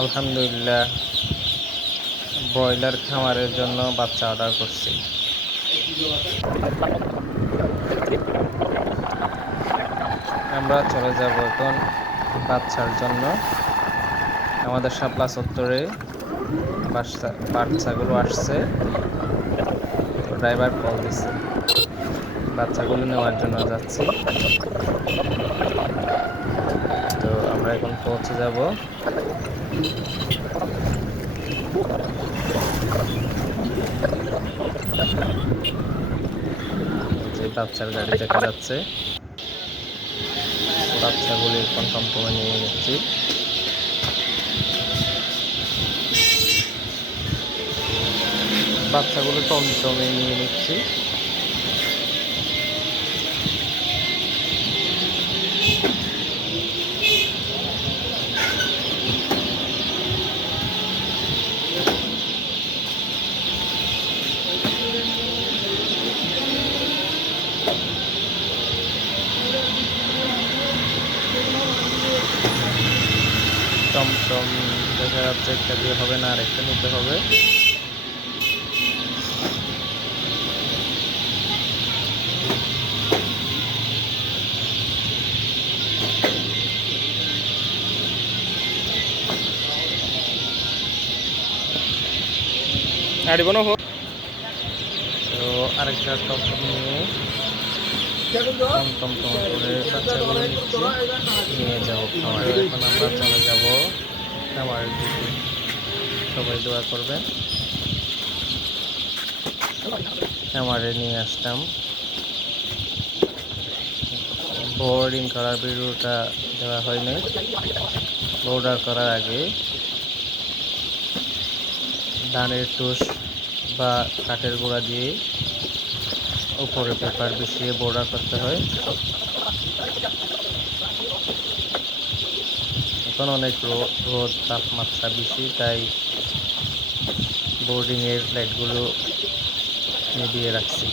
আলহামদুলিল্লাহ, ব্রয়লার খামারের জন্য বাচ্চা অর্ডার করছি। আমরা চলে যাব এখন বাচ্চার জন্য। আমাদের শাপলা চত্বরে বাচ্চাগুলো আসছে, তো ড্রাইভার কল দিচ্ছে, বাচ্চাগুলো নেওয়ার জন্য যাচ্ছি। তো আমরা এখন পৌঁছে যাব। যে বাচ্চার গাড়ি দেখা যাচ্ছে, বাচ্চাগুলি কনফার্ম করে নিয়ে নিচ্ছি। বাচ্চাগুলো টমটমে নিয়ে নিচ্ছি। টমটম দেখা যাচ্ছে একটা দিয়ে হবে না, আরেকটা নিতে হবে। তো আরেকটা টমটম নিয়ে টমটম করে বাচ্চাগুলো নিচ্ছি, নিয়ে যাবো খামারে। এখন আমরা চলে যাবো খামারের দিকে। সবাই দোয়া করবেন। খামারে নিয়ে আসলাম। বোর্ডিং করার ভিডিওটা দেওয়া হয়নি। বোর্ডার করার আগে ধানের তুষ বা কাঠের গোড়া দিয়ে উপরে পেপার বিছিয়ে বোর্ডার করতে হয়। এখন অনেক রোদ তাপমাত্রা বেশি, তাই বোর্ডিংয়ের লাইটগুলো নিভিয়ে রাখছি।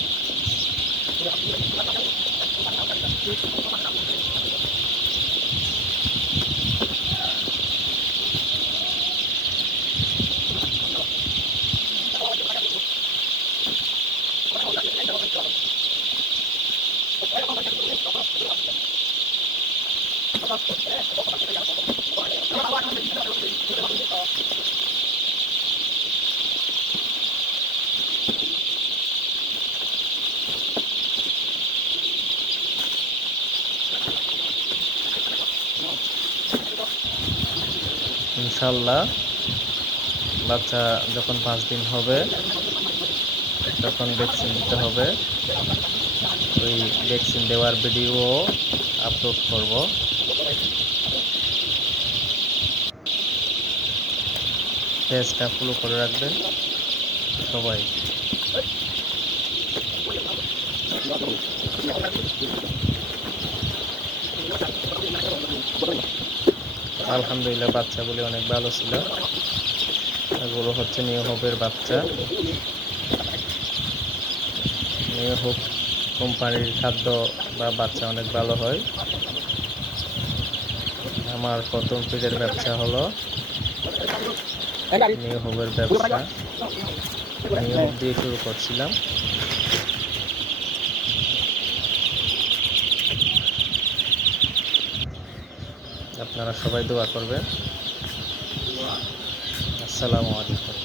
ইনশাল্লাহ বাচ্চা যখন 5 দিন হবে তখন ভ্যাকসিন দিতে হবে। ওই ভ্যাকসিন দেওয়ার ভিডিও আপলোড করব। পেজটা ফলো করে রাখবেন সবাই। আলহামদুলিল্লাহ, বাচ্চাগুলি অনেক ভালো ছিল। এগুলো হচ্ছে নিউ হোপের বাচ্চা। নিউ হোপ কোম্পানির খাদ্য বা বাচ্চা অনেক ভালো হয়। আমার প্রথম ফিডের ব্যবসা হলো নিউ হোপের ব্যবসা। নিউ হোপ দিয়ে শুরু করছিলাম। আপনারা সবাই দোয়া করবেন। আসসালামু আলাইকুম।